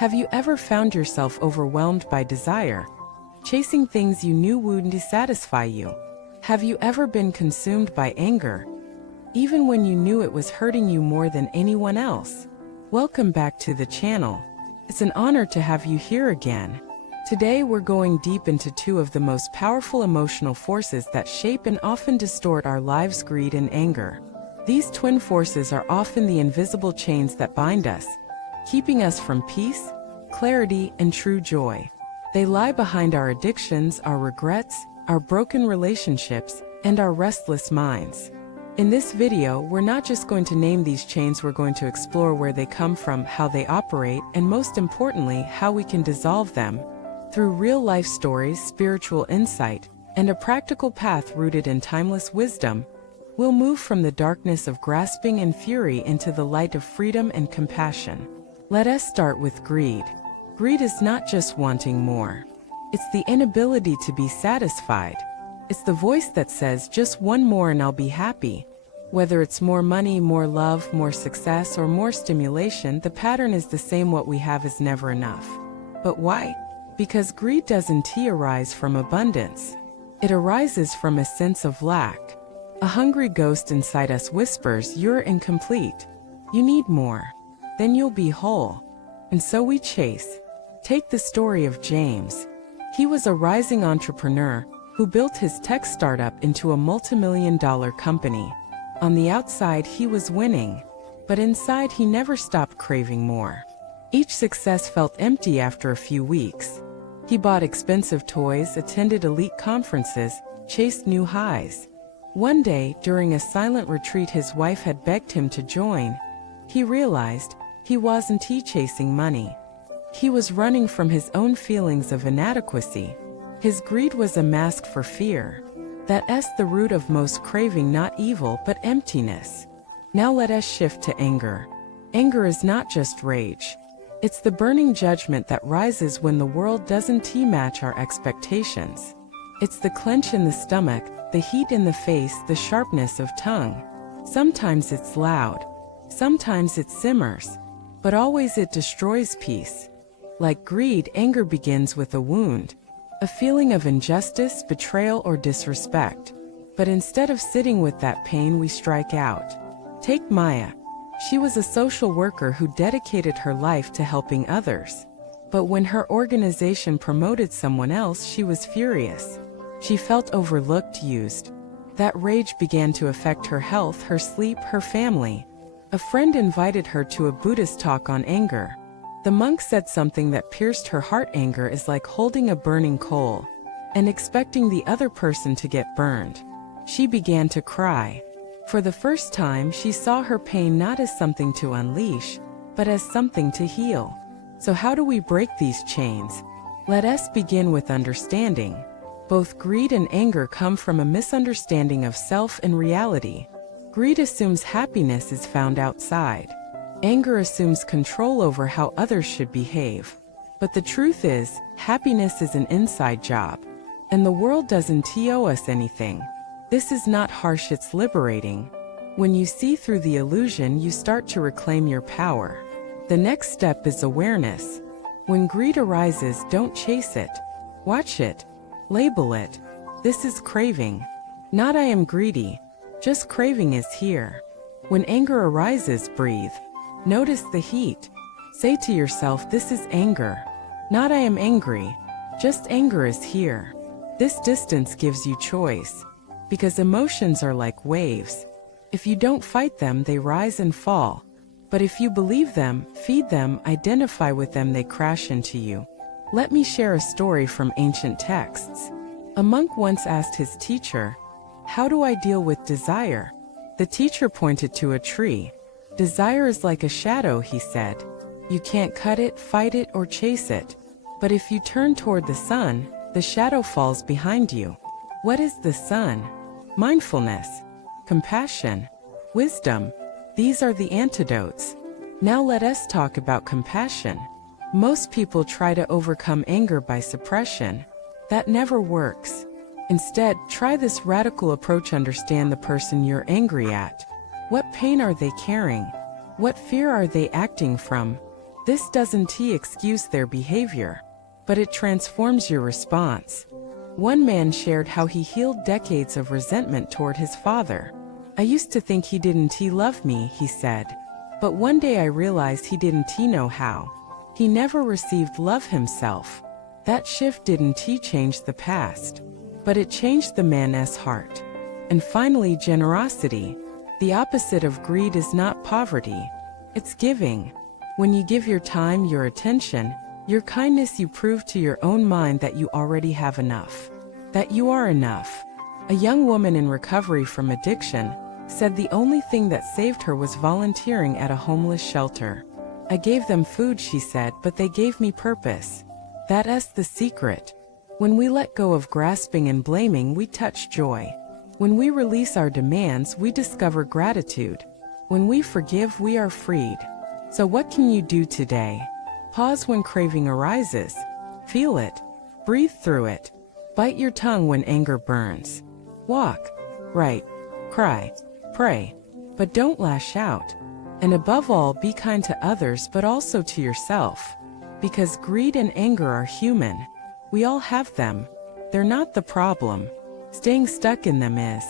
Have you ever found yourself overwhelmed by desire, chasing things you knew wouldn't satisfy you? Have you ever been consumed by anger, even when you knew it was hurting you more than anyone else? Welcome back to the channel. It's an honor to have you here again. Today we're going deep into two of the most powerful emotional forces that shape and often distort our lives: greed and anger. These twin forces are often the invisible chains that bind us, keeping us from peace, clarity, and true joy. They lie behind our addictions, our regrets, our broken relationships, and our restless minds. In this video, we're not just going to name these chains, we're going to explore where they come from, how they operate, and most importantly, how we can dissolve them. Through real-life stories, spiritual insight, and a practical path rooted in timeless wisdom, we'll move from the darkness of grasping and fury into the light of freedom and compassion. Let us start with greed. Greed is not just wanting more. It's the inability to be satisfied. It's the voice that says, just one more and I'll be happy. Whether it's more money, more love, more success, or more stimulation, the pattern is the same: what we have is never enough. But why? Because greed doesn't arise from abundance. It arises from a sense of lack. A hungry ghost inside us whispers, "You're incomplete. You need more. Then you'll be whole." And so we chase. Take the story of James. He was a rising entrepreneur who built his tech startup into a multi-million-dollar company. On the outside, he was winning, but inside he never stopped craving more. Each success felt empty after a few weeks. He bought expensive toys, attended elite conferences, chased new highs. One day, during a silent retreat his wife had begged him to join, he realized he wasn't chasing money. He was running from his own feelings of inadequacy. His greed was a mask for fear. That's the root of most craving, not evil, but emptiness. Now let us shift to anger. Anger is not just rage. It's the burning judgment that rises when the world doesn't match our expectations. It's the clench in the stomach, the heat in the face, the sharpness of tongue. Sometimes it's loud. Sometimes it simmers. But always it destroys peace. Like greed, anger begins with a wound, a feeling of injustice, betrayal, or disrespect. But instead of sitting with that pain, we strike out. Take Maya. She was a social worker who dedicated her life to helping others. But when her organization promoted someone else, she was furious. She felt overlooked, used. That rage began to affect her health, her sleep, her family. A friend invited her to a Buddhist talk on anger. The monk said something that pierced her heart. Anger is like holding a burning coal and expecting the other person to get burned. She began to cry. For the first time, she saw her pain not as something to unleash, but as something to heal. So how do we break these chains? Let us begin with understanding. Both greed and anger come from a misunderstanding of self and reality. Greed assumes happiness is found outside. Anger assumes control over how others should behave. But the truth is, happiness is an inside job. And the world doesn't owe us anything. This is not harsh, it's liberating. When you see through the illusion, you start to reclaim your power. The next step is awareness. When greed arises, don't chase it. Watch it. Label it. This is craving. Not I am greedy. Just craving is here. When anger arises, breathe. Notice the heat. Say to yourself, this is anger. Not I am angry. Just anger is here. This distance gives you choice. Because emotions are like waves. If you don't fight them, they rise and fall. But if you believe them, feed them, identify with them, they crash into you. Let me share a story from ancient texts. A monk once asked his teacher, "How do I deal with desire?" The teacher pointed to a tree. "Desire is like a shadow," he said. "You can't cut it, fight it, or chase it. But if you turn toward the sun, the shadow falls behind you." What is the sun? Mindfulness, compassion, wisdom. These are the antidotes. Now let us talk about compassion. Most people try to overcome anger by suppression. That never works. Instead, try this radical approach. Understand the person you're angry at. What pain are they carrying? What fear are they acting from? This doesn't excuse their behavior, but it transforms your response. One man shared how he healed decades of resentment toward his father. I used to think he didn't love me, he said. But one day I realized he didn't know how. He never received love himself. That shift didn't change the past, but it changed the man's heart. And finally, generosity. The opposite of greed is not poverty. It's giving. When you give your time, your attention, your kindness, you prove to your own mind that you already have enough. That you are enough. A young woman in recovery from addiction said the only thing that saved her was volunteering at a homeless shelter. I gave them food, she said, but they gave me purpose. That's the secret. When we let go of grasping and blaming, we touch joy. When we release our demands, we discover gratitude. When we forgive, we are freed. So what can you do today? Pause when craving arises. Feel it. Breathe through it. Bite your tongue when anger burns. Walk. Write. Cry. Pray. But don't lash out. And above all, be kind to others, but also to yourself. Because greed and anger are human. We all have them. They're not the problem. Staying stuck in them is.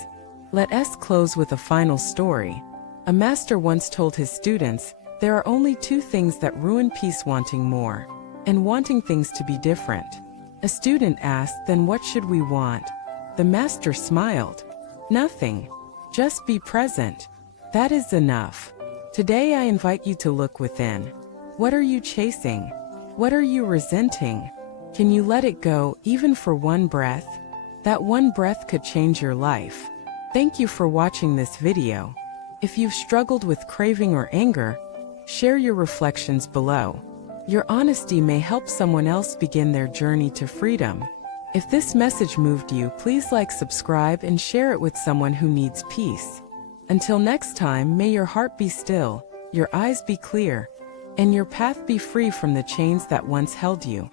Let us close with a final story. A master once told his students, there are only two things that ruin peace: wanting more, and wanting things to be different. A student asked, then what should we want? The master smiled. Nothing. Just be present. That is enough. Today I invite you to look within. What are you chasing? What are you resenting? Can you let it go, even for one breath? That one breath could change your life. Thank you for watching this video. If you've struggled with craving or anger, share your reflections below. Your honesty may help someone else begin their journey to freedom. If this message moved you, please like, subscribe, and share it with someone who needs peace. Until next time, may your heart be still, your eyes be clear, and your path be free from the chains that once held you.